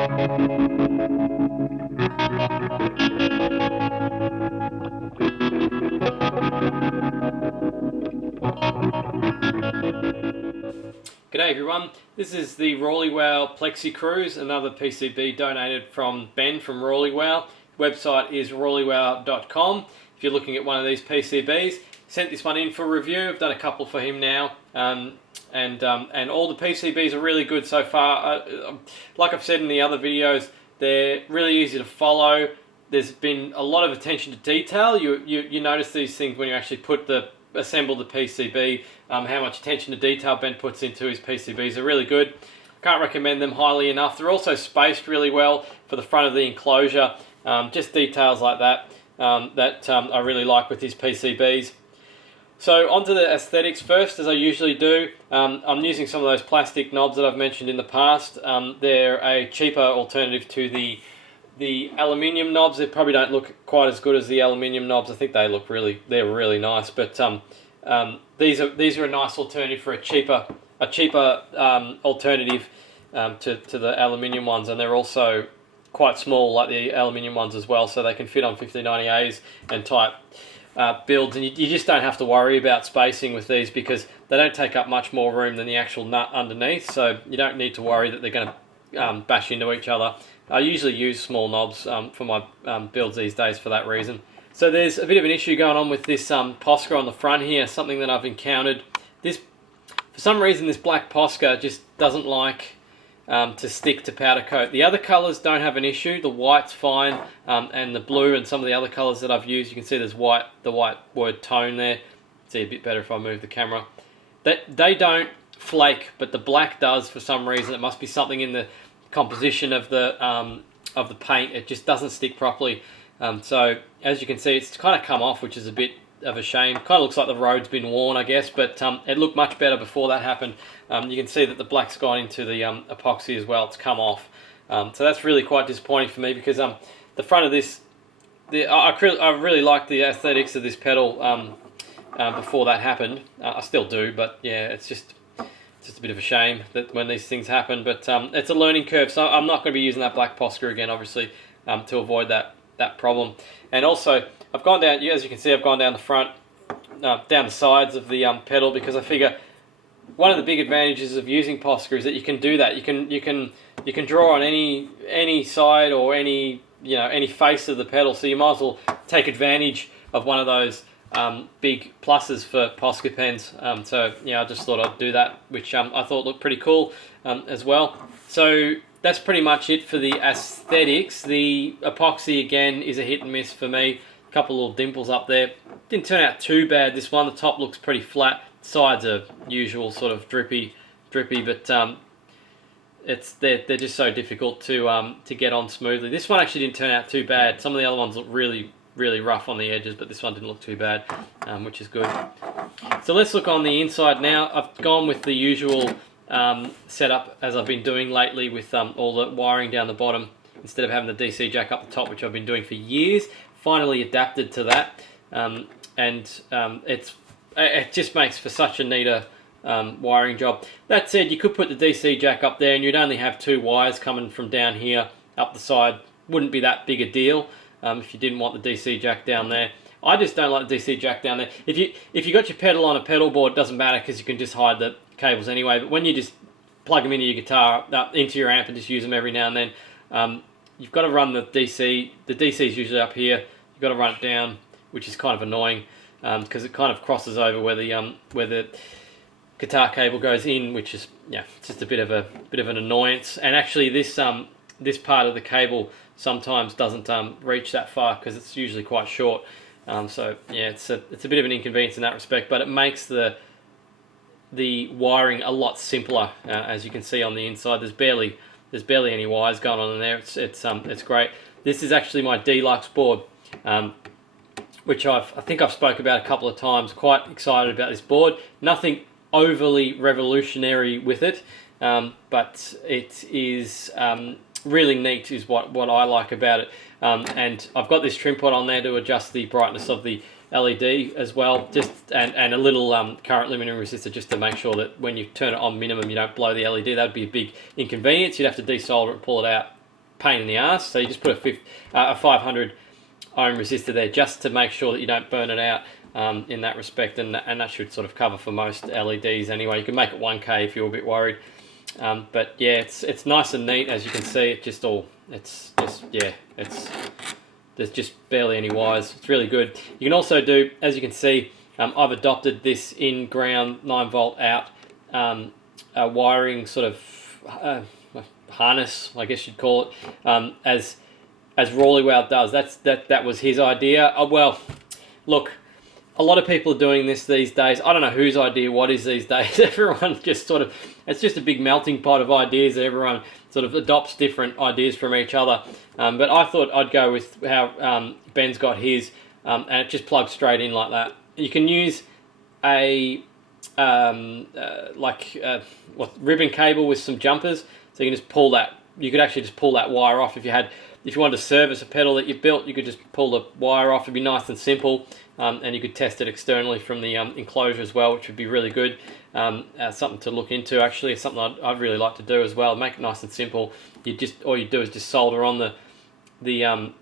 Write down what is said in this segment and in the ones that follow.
G'day everyone, this is the Rullywow Plexicruise, another PCB donated from Ben from Rullywow. Website is rullywow.com. If you're looking at one of these PCBs, sent this one in for review. I've done a couple for him now, and all the PCBs are really good so far. Like I've said in the other videos, they're really easy to follow. There's been a lot of attention to detail. You notice these things when you actually assemble the PCB, how much attention to detail Ben puts into his PCBs are really good. Can't recommend them highly enough. They're also spaced really well for the front of the enclosure. Just details like that I really like with his PCBs. So onto the aesthetics first, as I usually do. I'm using some of those plastic knobs that I've mentioned in the past. They're a cheaper alternative to the aluminium knobs. They probably don't look quite as good as the aluminium knobs. I think they're really nice, but these are a nice alternative for a cheaper alternative to the aluminium ones, and they're also quite small like the aluminium ones as well, so they can fit on 1590As and type builds, and you just don't have to worry about spacing with these because they don't take up much more room than the actual nut underneath, so you don't need to worry that they're going to bash into each other. I usually use small knobs for my builds these days for that reason. So there's a bit of an issue going on with this Posca on the front here, something that I've encountered. For some reason this black Posca just doesn't like to stick to powder coat. The other colours don't have an issue. The white's fine, and the blue and some of the other colours that I've used, you can see there's the white word tone there. See a bit better if I move the camera. They don't flake, but the black does for some reason. It must be something in the composition of the paint. It just doesn't stick properly. So as you can see, it's kind of come off, which is a bit of a shame. Kind of looks like the road's been worn, I guess, but it looked much better before that happened. You can see that the black's gone into the epoxy as well. It's come off. So that's really quite disappointing for me because the front of this, I really liked the aesthetics of this pedal before that happened. I still do, but yeah, it's just a bit of a shame that when these things happen, but it's a learning curve, so I'm not going to be using that black Posca again, obviously, to avoid that problem. And also, I've gone down, as you can see, I've gone down the front, down the sides of the pedal, because I figure one of the big advantages of using Posca is that you can do that. You can draw on any side or any face of the pedal, so you might as well take advantage of one of those big pluses for Posca pens. So yeah, I just thought I'd do that, which I thought looked pretty cool as well. So that's pretty much it for the aesthetics. The epoxy again is a hit and miss for me. A couple little dimples up there. Didn't turn out too bad. This one, the top looks pretty flat. Sides are usual sort of drippy, but they're just so difficult to get on smoothly. This one actually didn't turn out too bad. Some of the other ones look really rough on the edges, but this one didn't look too bad, which is good. So let's look on the inside now. I've gone with the usual setup as I've been doing lately with all the wiring down the bottom instead of having the DC jack up the top, which I've been doing for years. Finally adapted to that, it just makes for such a neater wiring job. That said, you could put the DC jack up there and you'd only have two wires coming from down here up the side. Wouldn't be that big a deal if you didn't want the DC jack down there. I just don't like the DC jack down there. If you got your pedal on a pedal board, it doesn't matter because you can just hide the cables anyway. But when you just plug them into your guitar, into your amp, and just use them every now and then, you've got to run the DC. The DC is usually up here. You've got to run it down, which is kind of annoying because it kind of crosses over where the guitar cable goes in, which is it's just a bit of an annoyance. And actually, this part of the cable sometimes doesn't reach that far because it's usually quite short. So yeah, it's a bit of an inconvenience in that respect, but it makes the wiring a lot simpler. As you can see on the inside, there's barely any wires going on in there. It's great. This is actually my deluxe board, which I think I've spoke about a couple of times. Quite excited about this board. Nothing overly revolutionary with it, but it is really neat is what I like about it. And I've got this trim pot on there to adjust the brightness of the LED as well, and a little current limiting resistor just to make sure that when you turn it on minimum you don't blow the LED. That would be a big inconvenience. You'd have to desolder it and pull it out pain in the ass. So you just put a 500 ohm resistor there just to make sure that you don't burn it out in that respect, and that should sort of cover for most LEDs anyway. You can make it 1K if you're a bit worried, but yeah, it's nice and neat. As you can see, there's just barely any wires. It's really good. You can also do, as you can see, I've adopted this in-ground 9-volt out wiring sort of harness, I guess you'd call it, as Rullywow does. That was his idea. Well, look, a lot of people are doing this these days. I don't know whose idea what is these days. Everyone just sort of, it's just a big melting pot of ideas. Everyone sort of adopts different ideas from each other. But I thought I'd go with how Ben's got his, and it just plugs straight in like that. You can use a ribbon cable with some jumpers, so you can just pull that. You could actually just pull that wire off if you wanted to service a pedal that you built. You could just pull the wire off. It'd be nice and simple, and you could test it externally from the enclosure as well, which would be really good. Something to look into actually. It's something I'd really like to do as well. Make it nice and simple. All you do is just solder on the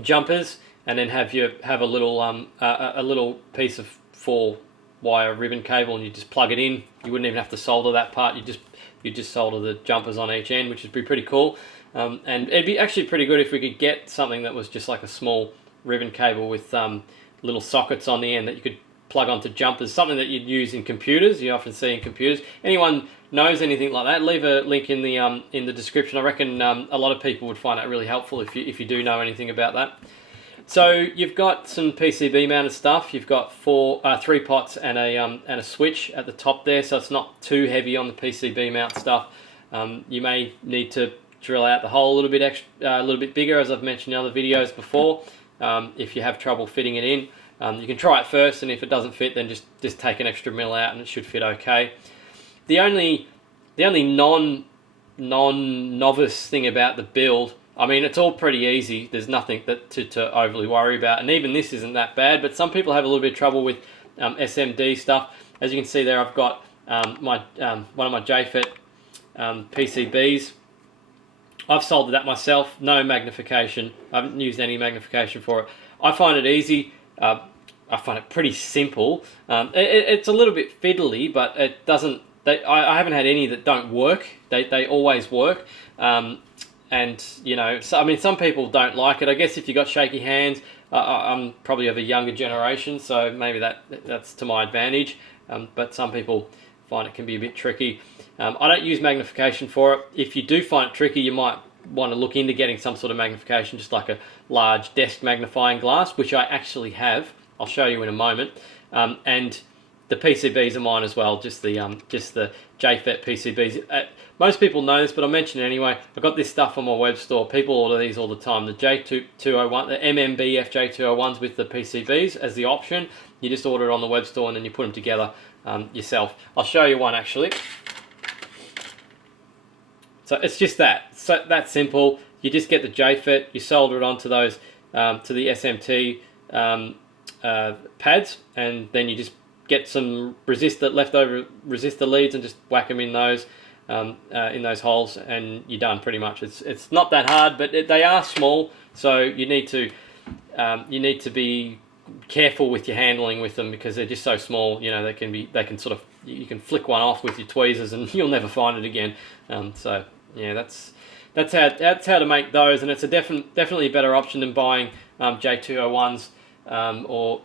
jumpers, and then have a little piece of 4-wire ribbon cable, and you just plug it in. You wouldn't even have to solder that part. You just solder the jumpers on each end, which would be pretty cool. And it'd be actually pretty good if we could get something that was just like a small ribbon cable with little sockets on the end that you could plug onto jumpers, something that you'd use in computers. You often see in computers. Anyone knows anything like that, leave a link in the description. I reckon a lot of people would find that really helpful if you do know anything about that. So you've got some PCB mounted stuff. You've got 3 pots and a switch at the top there, so it's not too heavy on the PCB mount stuff. You may need to drill out the hole a little bit bigger, as I've mentioned in other videos before. If you have trouble fitting it in, you can try it first, and if it doesn't fit, then just take an extra mil out, and it should fit okay. The only non-novice thing about the build, I mean, it's all pretty easy. There's nothing to overly worry about, and even this isn't that bad. But some people have a little bit of trouble with SMD stuff. As you can see there, I've got one of my JFET PCBs. I've soldered that myself. No magnification. I haven't used any magnification for it. I find it easy. I find it pretty simple. It's a little bit fiddly, but it doesn't. I haven't had any that don't work. They always work. And you know, so, I mean, some people don't like it. I guess if you've got shaky hands, I'm probably of a younger generation, so maybe that's to my advantage. But some people find it can be a bit tricky. I don't use magnification for it. If you do find it tricky, you might want to look into getting some sort of magnification, just like a large desk magnifying glass, which I actually have. I'll show you in a moment. And the PCBs are mine as well, just the JFET PCBs. Most people know this, but I'll mention it anyway. I've got this stuff on my web store. People order these all the time. The J201, the MMBF J201s with the PCBs as the option. You just order it on the web store and then you put them together yourself. I'll show you one actually. So it's just that. So that's simple. You just get the JFET, you solder it onto those to the SMT pads, and then you just get some leftover resistor leads and just whack them in those holes, and you're done pretty much. It's not that hard, but they are small, so you need to be careful with your handling with them because they're just so small. You know, they can sort of, you can flick one off with your tweezers and you'll never find it again. So yeah, that's how to make those, and it's a definitely a better option than buying J201s. Or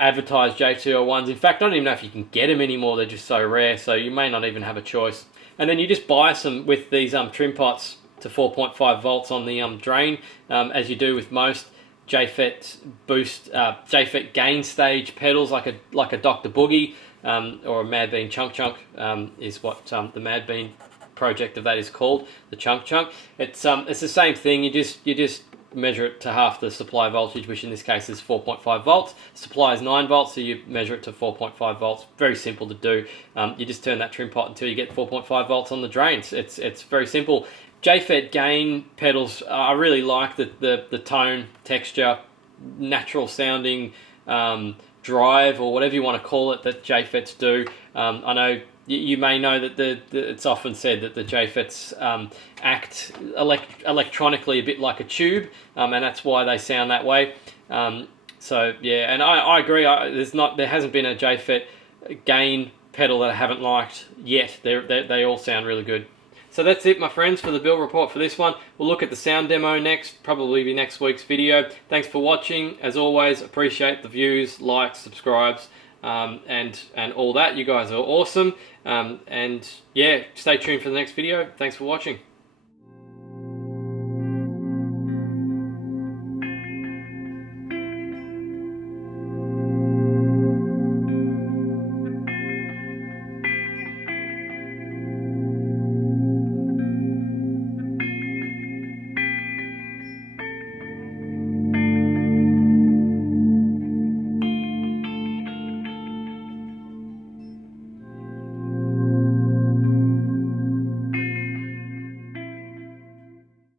advertised J201s. In fact, I don't even know if you can get them anymore. They're just so rare, so you may not even have a choice. And then you just buy some with these trim pots to 4.5 volts on the drain, as you do with most JFET JFET gain stage pedals, like a Dr. Boogie or a Mad Bean Chunk Chunk is what the Mad Bean project of that is called, the Chunk Chunk. It's the same thing. You just measure it to half the supply voltage, which in this case is 4.5 volts. Supply is 9 volts, so you measure it to 4.5 volts. Very simple to do. You just turn that trim pot until you get 4.5 volts on the drain. It's very simple. JFET gain pedals, I really like the tone, texture, natural sounding drive, or whatever you want to call it, that JFETs do. I know you may know that it's often said that the JFETs act electronically a bit like a tube, and that's why they sound that way. So yeah, and I agree. There hasn't been a JFET gain pedal that I haven't liked yet. They all sound really good. So that's it, my friends, for the build report for this one. We'll look at the sound demo next, probably be next week's video. Thanks for watching. As always, appreciate the views, likes, subscribes, and all that. You guys are awesome. And yeah, stay tuned for the next video. Thanks for watching.